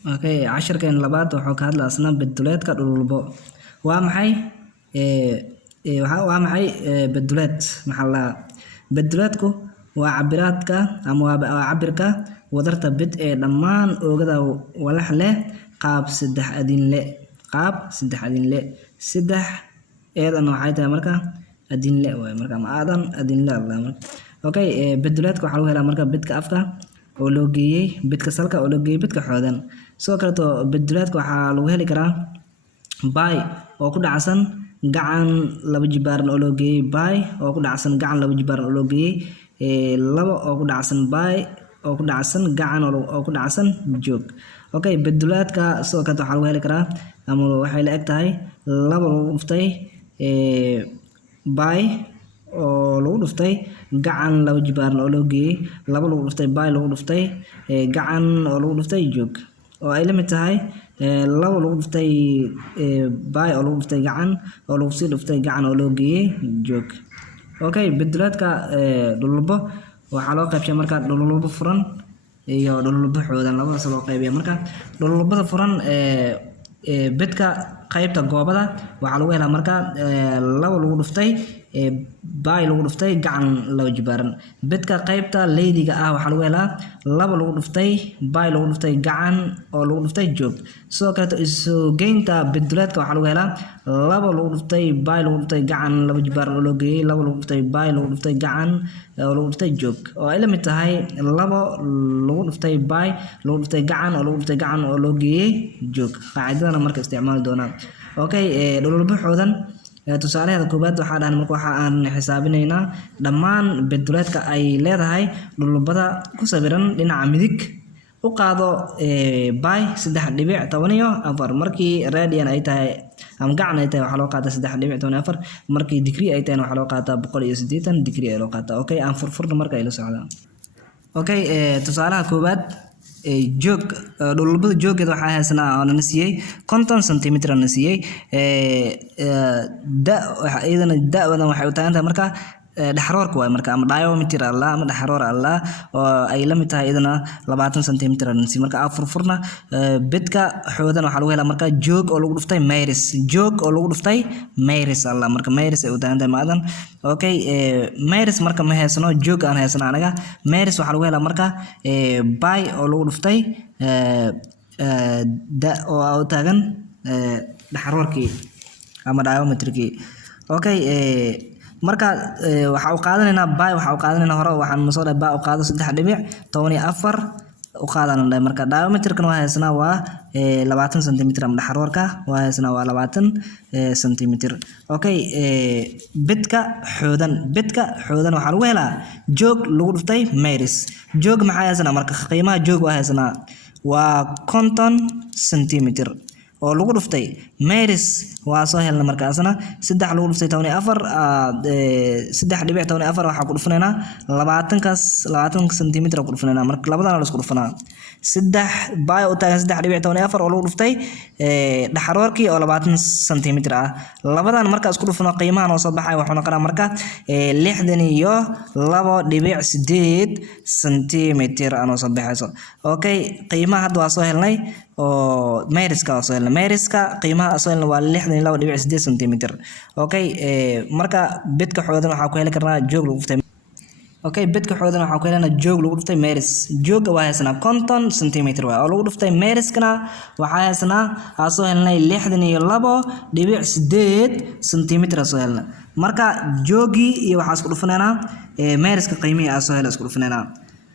Okay, casharkeen labaad wuxuu ka hadlaa asna beduleedka dhululbo. Waa maxay? Waa maxay beduleed? Maxaa la beduleedku waa cabiraadka ama waa cabirka wadarta bid ee dhammaan oogada walax leh qaab saddex adinle. Qaab saddex adinle. Saddex eedan waxay tahay marka adinle waay marka ma aadan adinle Allah marka. Okay, beduleedku waxa lagu helaa marka bidka afka oo loo geeyay bidka salka oo loo geeyay bidka xoodan. Soo kale to beduleedku waxa lagu heli karaa bay oo ku dhacsan gacan laba jibaaran oo loo geeyay bay oo ku dhacsan gacan laba jibaaran oo loo geeyay laba oo ku dhacsan bay oo ku dhacsan gacan oo ku dhacsan joog. Okay, beduleedka soo kale waxa lagu heli karaa ama waxay la eg tahay laba lagu dhuftay bay oo lagu dhuftay gacan laba jibaaran oo loo geeyay laba lagu dhuftay bay lagu dhuftay gacan oo lagu dhuftay joog oo ay la mid tahay laba lagu dhuftay bay oo lagu dhuftay gacan oo lagu sii dhuftay gacan oo loo geeyay joog. Okay, beduleedka dhululbo waxa loo qaybshay marka dhululbo furan iyo dhululbo xoodan labadaas loo qaybiyo marka dhululbada furan bidka qaybta goobada waxa lagu helaa marka laba lagu dhuftay bay lagu dhuftay gacan laba jibaaran. Bidka qaybta leydiga ah waxa lagu helaa laba lagu dhuftay bay lagu dhuftay gacan oo lagu dhuftay joog. Sidoo kale isu geynta beduleedka waxa lagu helaa laba lagu dhuftay bay lagu dhuftay gacan laba jibaaran oo loo geeyay laba lagu dhuftay bay lagu dhuftay gacan oo lagu dhuftay joog oo ay la mid tahay laba lagu dhuftay bay lagu dhuftay gacan oo lagu dhuftay gacan oo loo geeyay joog. Qaacidadana marka isticmaali doonaa. Okay, dhululbo xoodan tusaalaheeda koobaad waxa dhahan marka waxa aan xisaabinaynaa dhammaan beduleedka ay leedahay dhululbada ku sawiran dhinaca midig u qaado bay 3.14 markii radian ay tahay ama gacan ay tahay waxa loo qaataa 3.14 markii degree ay tahay waxa loo qaataa 180 degree ay loo qaataa. Okay, aan furfurno marka ay la socdaan. Okay, tusaalaha koobaad joog dhululbada joogeeda waxa haysanaa oo na siiyay 50 cm na siiyay iyadana da'wadan waxay u taagan tahay marka dhaxroorka waay marka ama diameter Allah ama dhaxroor Allah oo ay la mid tahay iyadana 20 cm na siiyay marka furfurna bidka xoodan waxa lagu helaa marka joog oo lagu dhuftay mayris joog oo lagu dhuftay mayris Allah marka mayris ay u taagan tahay maadan. Okay, mayris marka ma haysano joog aan haysano anaga mayris waxa lagu helaa marka bay oo lagu dhuftay da oo taagan dhaxroorkii ama diameterkii. Okay, marka waxa uu qaadanaynaa bay waxa uu qaadanaynaa hore waxaan soo dhahay bay u qaado 3.14 u qaadanay marka diameterkan waa haysanaa waa 20 cm ama dhaxroorka waa haysanaa waa 20 cm. Okay, bidka xoodan waxa lagu helaa joog lagu dhuftay mayris joog maxay haysanaa marka qiimaha joog waa haysanaa waa 50 cm oo lagu dhuftay mayris waa soo helna markaasna 3 lagu dhuftay 14 3.14 waxa ku dhufanaynaa 20 cm ku dhufanaynaa marka labadana la isku dhufanaa 3 bay u taagan 3.14 oo lagu dhuftay dhaxroorkii oo 20 cm ah labadan marka isku dhufano qiimahan oo soo baxay waxa noqonaa marka 62.8 cm aan soo baxayso. Okay, qiimaha hadda waa soo helnay oo mayriska waa soo helnay mayriska qiimaha soo helnay waa 62.8 cm. Okay, marka bidka xoodan waxa ku heli karnaa joog lagu dhuftay. Okay, bidka xoodan waxa ku helnaa joog lagu dhuftay mayris joog waa haysanaa 50 cm oo lagu dhuftay mayriskana waxa haysanaa soo helnay 62.8 cm soo helnay marka joogi iyo waxa isku dhufanaynaa mayriska qiimihi soo helay isku dhufanaynaa.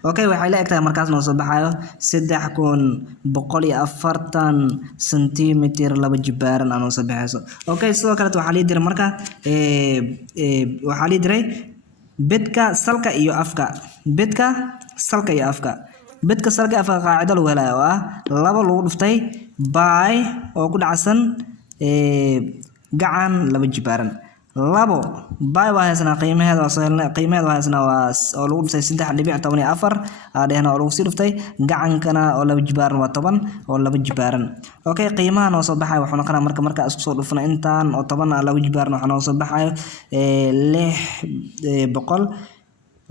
Okay, waxay la egtahay markaas noo soo baxayo 3.140 cm laba jibaaran aan soo baxayso. Okay, sidoo kale waxa la diray marka waxa la diray bidka salka iyo afka bidka salka iyo afka qaacida lagu helayo ah laba lagu dhuftay bay oo ku dhacsan gacan laba jibaaran labo bay waa haysanaa qiimaheeda waa soo helnay qiimaheeda waa haysanaa waa oo lagu dhuftay 3.14 aadheena oo lagu sii dhuftay gacankana oo laba jibaaran waa 10 oo laba jibaaran. Okay, qiimaha noo soo baxay waxa noqonaa marka isku soo dhufana intaan oo 10 laba jibaaran waxa noo soo baxay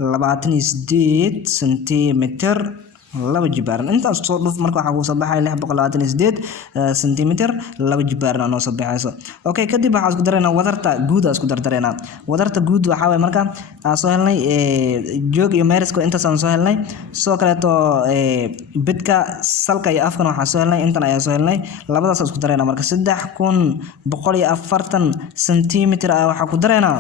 628 cm laba jibaaran intaas soo dhuf marka waxa uu soo baxay 628 sentimitir laba jibaaran oo soo baxayso okay kadib waxa isku dareynaa wadarta guud isku dardareena wadarta guud waxa way marka soo helnay joog iyo meerisko intaas aan soo helnay soo kale to bidka salka iyo afkan waxa soo helnay intan ayaa soo helnay labadaas isku dareena marka 3140 sentimitir waxa ku dareena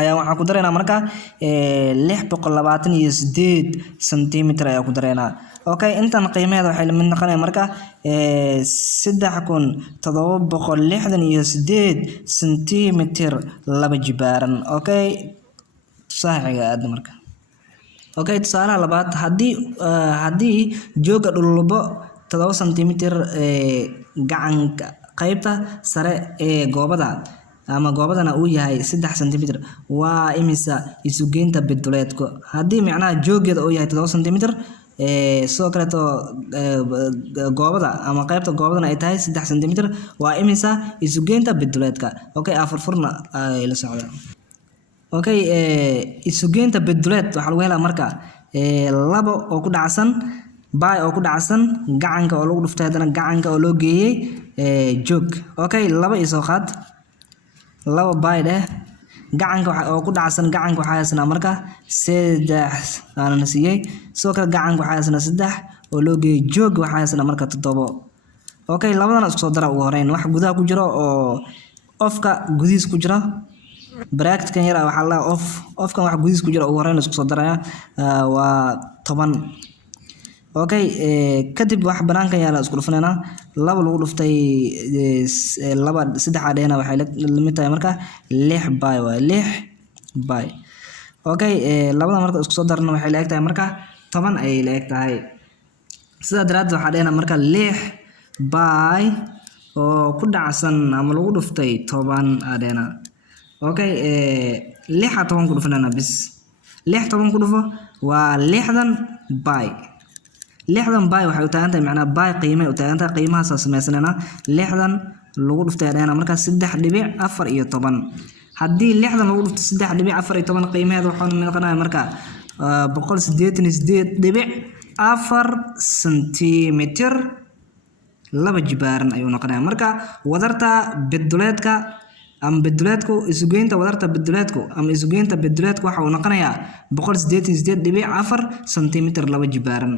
ayaa waxa ku dareena marka 628 sentimitir ayaa ku dareena okay intan qiimaheeda waxay mid noqonaysaa marka 3768 sentimitir laba jibaaran okay saaxiga aad marka okay tusaalaha labaad hadii jooga dhulbo 7 sentimitir gacanka qaybta sare ee goobada ama goobadana uu yahay 3 sentimitir waa imisa isu geynta beduleedku hadii macnaha joogeeda uu yahay 7 sentimitir soo kale to goobada ama qaybta goobadana ay tahay 3 sentimitir waa imisa isu geynta beduleedka okay afurfurna ila socda okay isu geynta beduleed waxa lagu helaa marka labo oo ku dhacsan bay oo ku dhacsan gacanka oo lagu dhuftay hadana gacanka oo loo geeyay joog okay laba isoo qaad laba bay gacanka oo ku dhacsan gacanka waxa haysan marka 3 aan siiyay soo kale gacanka waxa haysan 3 oo loo geeyay joog waxa haysan marka 7 okay labadan isku soo dara ugu horeyn wax gudaha ku jiro oo ofka gudiis ku jira bracket kan yara waxa la ofkan wax gudiis ku jira ugu horeyn isku soo daraya waa 10 okay kadib wax banaanka yaala isku dhufnayna laba lagu dhuftay laba saddex adeena waxay la mid tahay marka 6 bay waa 6 bay okay labada marka isku soo darna waxay la eg tahay marka 10 ay la eg tahay sida daraad waxa adeena marka 6 bay oo ku dhacsan ama lagu dhuftay 10 adeena okay 6 10 ku dhufnayna bis 6 10 ku dhufo waa 60 bay 60 bay waxay u taagan tahay macna bay qiimo u taagan tahay qiimahaas sameysnana 60 lagu dhuftay adeena marka 3.4 iyo 10 hadii 60 lagu dhufto 3.4 iyo 10 qiimaheedu waxa noqonayaa marka 188.4 sentimitir laba jibaaran ayuu noqonayaa marka wadarta beduleedka ama beduleedku isugeynta wadarta beduleedku ama isugeynta beduleedku waxa uu noqonayaa 188.4 sentimitir laba jibaaran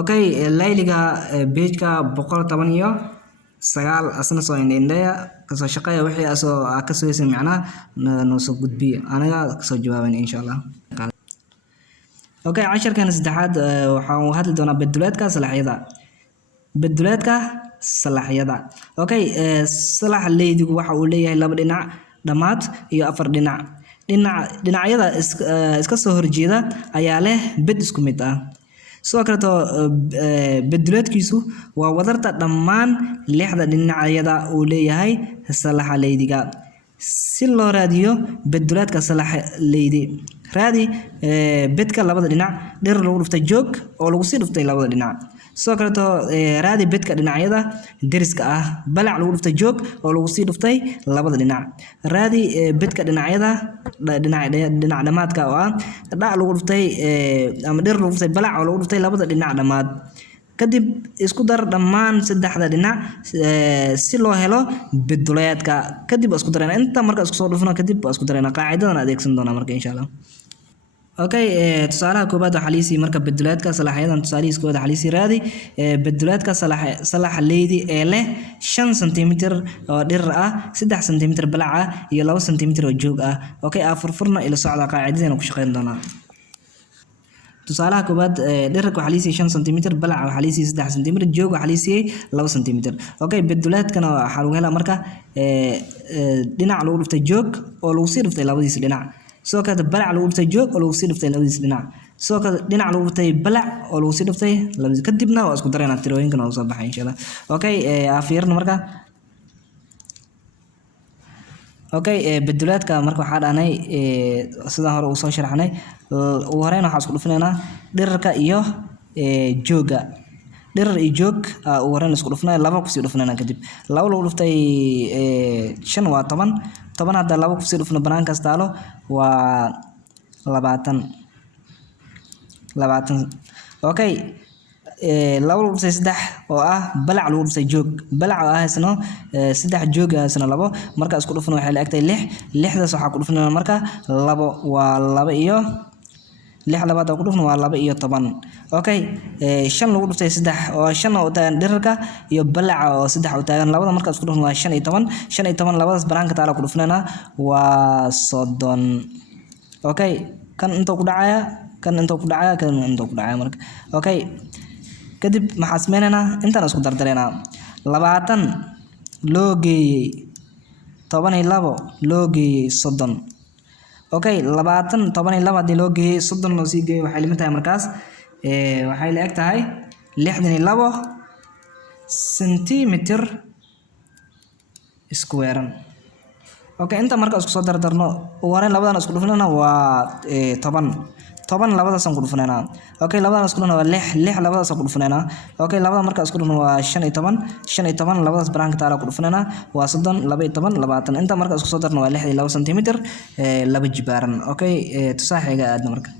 okay layliga page-ka 119 asna soo indheeya kasoo shaqeeya wixii asoo ka soo yeesay macnaha noo soo gudbiyo anaga kasoo jawaaban insha Allah okay casharkan saddexaad waxaan hadli doonaa beduleedka salaxyada okay salax leydigu waxa uu leeyahay laba dhinac dhamaad iyo afar dhinacyada iska soo horjeeda ayaa leh bed isku mid ah soo kale to beduleedkiisu waa wadarta dhammaan 6 dhinacyada uu leeyahay salaxa leydiga si loo raadiyo beduleedka salaxa leydi raadi bedka labada dhinac dheer lagu dhuftay joog oo lagu sii dhuftay labada dhinac soo kale to raadi bedka dhinacyada deriska ah balac lagu dhuftay joog oo lagu sii dhuftay labada dhinac raadi bedka dhinacyada dhinac dhamaadka oo ah dhac lagu dhuftay ama dheer lagu dhuftay balac oo lagu dhuftay labada dhinac dhamaad kadib isku dar dhammaan saddexda dhinac si loo helo beduleedka kadib isku darayna inta marka isku soo dhufno kadib isku darayna qaacidadan adeegsan doona marka insha Allah okay tusaalaha koobaad waxa liisi marka beduleedka salaxyadan tusaalihiis koobaad waxa liisi raadi beduleedka salax leydi ee leh 5 sentimitir oo dhir ah 3 sentimitir balac ah iyo 2 sentimitir oo joog ah okay afurfurna ila socda qaacidadeena ku shaqeyn doona tusaalaha koobaad dhirka waxa liisi 5 sentimitir balac waxa liisi 3 sentimitir joog waxa liisi 2 sentimitir okay beduleedkana waxa lagu helaa marka dhinac lagu dhuftay joog oo lagu sii dhuftay labadiisa dhinac soo kale balac lagu dhuftay joog oo lagu sii dhuftay labadiisa dhinac soo kale dhinac lagu dhuftay balac oo lagu sii dhuftay labadiisa kadibna waa isku dareynaa tirooyinkan oo soo baxay insha Allah okay afirna marka okay beduleedka marka waxa dhaanay sida hore uu soo sharaxnay ugu horeyn waxa isku dhufnaynaa dhirka iyo jooga dhirar iyo joog ugu horeyn isku dhufnay laba ku sii dhufnayna kadib laba lagu dhuftay 5 waa 10 hadda laba ku sii dhufna banaankaas taalo waa 20 okay laba lagu dhuftay saddex oo ah balac lagu dhuftay joog balac oo ah isna saddex joog ah isna labo marka isku dhufan waxay la egtay 6 6daas waxa ku dhufanayna marka labo waa 2 iyo 6 labaad ku dhufan waa 2 iyo 10 okay 5 lagu dhuftay saddex oo 5 oo taagan dhirka iyo balac oo saddex oo taagan labada marka isku dhufan waa 5 iyo 10 5 iyo 10 labadaas banaanka taala ku dhufanayna waa 30 okay kan inta ku dhacaya kan inta ku dhacaya marka okay kadib maxaa sameynayna intaan isku dardareynaa 20 loo geeyay 12 loo geeyay 30 okay 20 12 hadii loo geeyay 30 loo sii geeyay waxay limitahay markaas waxay la eg tahay 62 centimeter square okay inta marka isku soo dardarno wareen labadan isku dhufnana waa 10 labadaas aan ku dhufanayna okay labadan isku dhufnana waa 6 labadaas aan ku dhufanayna okay labada marka isku dhufnana waa 15 labadaas baraanka taala ku dhufanayna waa 30 12 20 inta marka isku soo darno waa 62 centimeter laba jibaaran okay tusaaxiga aadna marka